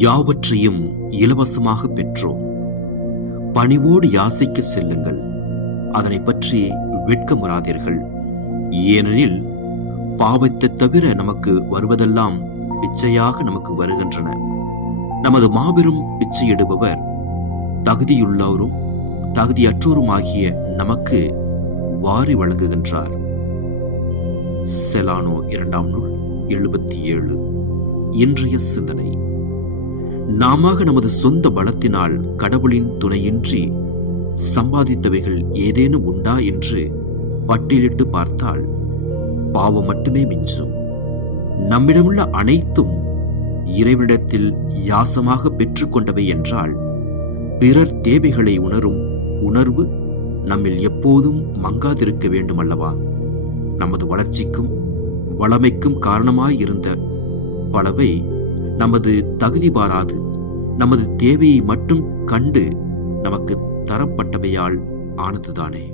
யாவற்றையும் இலவசமாக பெற்றோம். பணிவோடு யாசிக்க செல்லுங்கள். அதனை பற்றி வெட்கமுறாதீர்கள். ஏனெனில் பாவத்தை தவிர நமக்கு வருவதெல்லாம் பிச்சையாக நமக்கு வருகின்றன. நமது மாபெரும் பிச்சையிடுபவர் தகுதியுள்ளவரும் தகுதியற்றோருமாகிய நமக்கு வாரி வழங்குகின்றார். செலானோ 2ஆம் நூல் 77. இன்றைய சிந்தனை: நாம நமது சொந்த பலத்தினால் கடவுளின் துணையின்றி சம்பாதித்தவைகள் ஏதேனும் உண்டா என்று பட்டியலிட்டு பார்த்தால் பாவம் மட்டுமே மிஞ்சும். நம்மிடமுள்ள அனைத்தும் இறைவனிடத்தில் யாசமாக பெற்றுக்கொண்டவை என்றால் பிறர் தேவைகளை உணரும் உணர்வு நம்மில் எப்போதும் மங்காதிருக்க வேண்டும் அல்லவா? நமது வளர்ச்சிக்கும் வளமைக்கும் காரணமாயிருந்த பலவை நமது தகுதி பாராது நமது தேவையை மட்டும் கண்டு நமக்கு தரப்பட்டவையால் ஆனதுதானே.